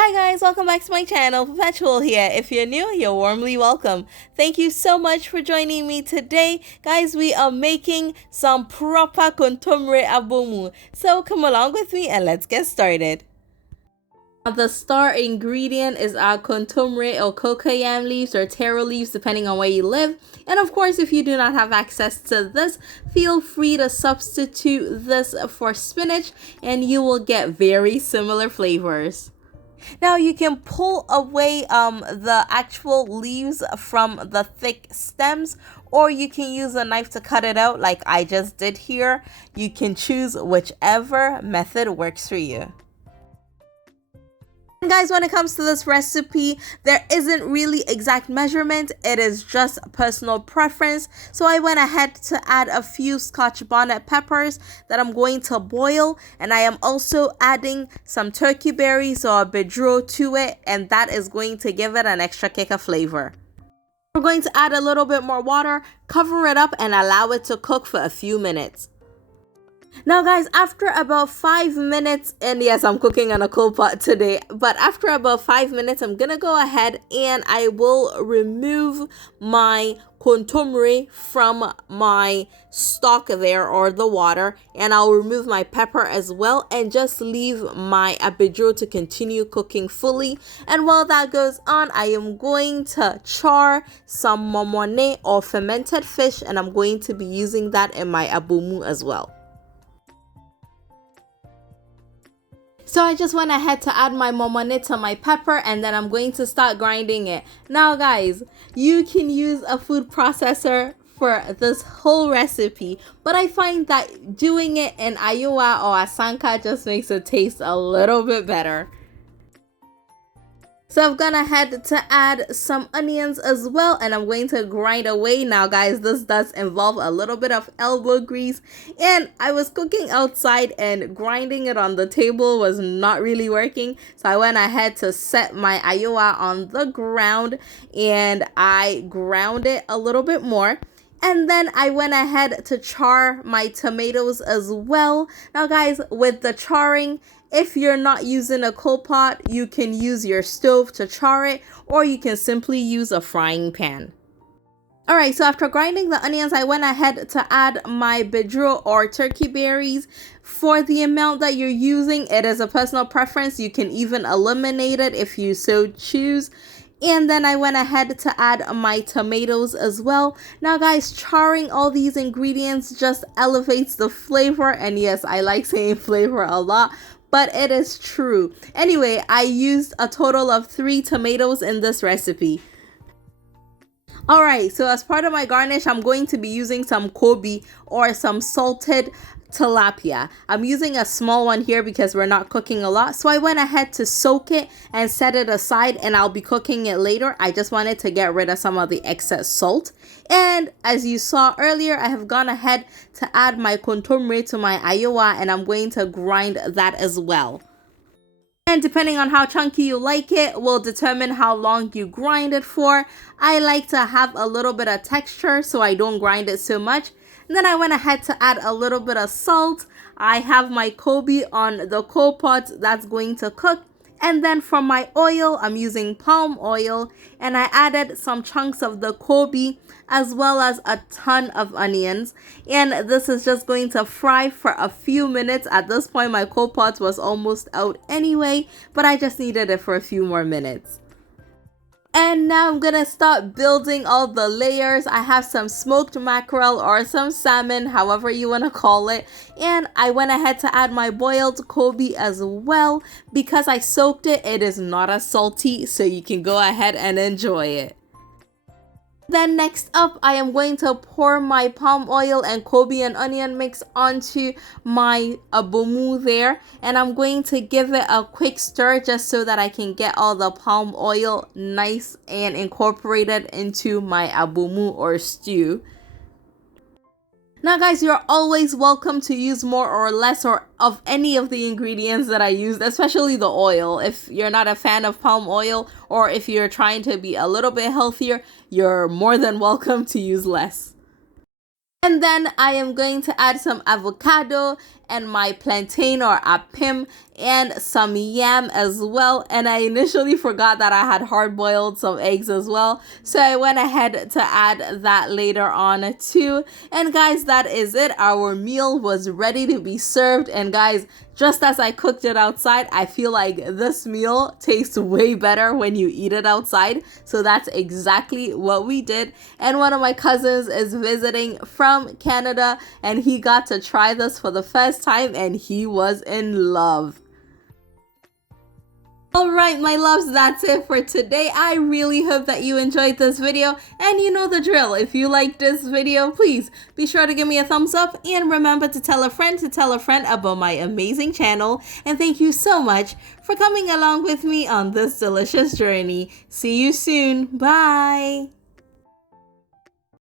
Hi guys, welcome back to my channel. Perpetual here. If you're new, you're warmly welcome. Thank you so much for joining me today. Guys, we are making some proper Kontomire Abomu. So come along with me and let's get started. The star ingredient is our kontomire or cocoyam leaves or taro leaves depending on where you live. And of course, if you do not have access to this, feel free to substitute this for spinach and you will get very similar flavors. Now you can pull away the actual leaves from the thick stems, or you can use a knife to cut it out like I just did here. You can choose whichever method works for you. And guys, when it comes to this recipe, there isn't really exact measurement. It is just personal preference. So I went ahead to add a few scotch bonnet peppers that I'm going to boil. And I am also adding some turkey berries or abeduro to it. And that is going to give it an extra kick of flavor. We're going to add a little bit more water, cover it up, and allow it to cook for a few minutes. Now guys, after about 5 minutes, and yes, I'm cooking on a coal pot today, but after about 5 minutes, I'm gonna go ahead and I will remove my kontomire from my stock there, or the water, and I'll remove my pepper as well and just leave my abeduro to continue cooking fully. And while that goes on, I am going to char some momoni or fermented fish, and I'm going to be using that in my abomu as well. So I just went ahead to add my momoni to my pepper, and then I'm going to start grinding it. Now guys, you can use a food processor for this whole recipe, but I find that doing it in Iowa or Asanka just makes it taste a little bit better. So I've gone ahead to add some onions as well, and I'm going to grind away. Now guys, this does involve a little bit of elbow grease, and I was cooking outside and grinding it on the table was not really working. So I went ahead to set my Iowa on the ground and I ground it a little bit more. And then I went ahead to char my tomatoes as well. Now guys, with the charring, if you're not using a coal pot, you can use your stove to char it, or you can simply use a frying pan. Alright, so after grinding the onions, I went ahead to add my abeduro or turkey berries. For the amount that you're using, it is a personal preference. You can even eliminate it if you so choose. And then I went ahead to add my tomatoes as well. Now guys, charring all these ingredients just elevates the flavor. And yes, I like saying flavor a lot, but it is true. Anyway, I used a total of 3 tomatoes in this recipe. Alright, so as part of my garnish, I'm going to be using some kobi or some salted tilapia. I'm using a small one here because we're not cooking a lot, so I went ahead to soak it and set it aside, and I'll be cooking it later. I just wanted to get rid of some of the excess salt. And as you saw earlier, I have gone ahead to add my kontomire to my Iowa, and I'm going to grind that as well. And depending on how chunky you like it will determine how long you grind it for. I like to have a little bit of texture, so I don't grind it so much. And then I went ahead to add a little bit of salt. I have my kobi on the coal pot that's going to cook. And then for my oil, I'm using palm oil, and I added some chunks of the kobi as well as a ton of onions. And this is just going to fry for a few minutes. At this point, my coal pot was almost out anyway, but I just needed it for a few more minutes. And now I'm gonna start building all the layers. I have some smoked mackerel or some salmon, however you want to call it. And I went ahead to add my boiled kobi as well. Because I soaked it, it is not as salty, so you can go ahead and enjoy it. Then next up, I am going to pour my palm oil and kobi and onion mix onto my abomu there. And I'm going to give it a quick stir just so that I can get all the palm oil nice and incorporated into my abomu or stew. Now guys, you're always welcome to use more or less or of any of the ingredients that I used, especially the oil. If you're not a fan of palm oil, or if you're trying to be a little bit healthier, you're more than welcome to use less. And then I am going to add some avocado and my plantain or apem and some yam as well. And I initially forgot that I had hard boiled some eggs as well, so I went ahead to add that later on too. And guys, that is it. Our meal was ready to be served. And guys, just as I cooked it outside, I feel like this meal tastes way better when you eat it outside. So that's exactly what we did. And one of my cousins is visiting from Canada, and he got to try this for the first time, and he was in love. Alright, my loves, that's it for today. I really hope that you enjoyed this video, and you know the drill. If you like this video, please be sure to give me a thumbs up, and remember to tell a friend about my amazing channel. And thank you so much for coming along with me on this delicious journey. See you soon. Bye!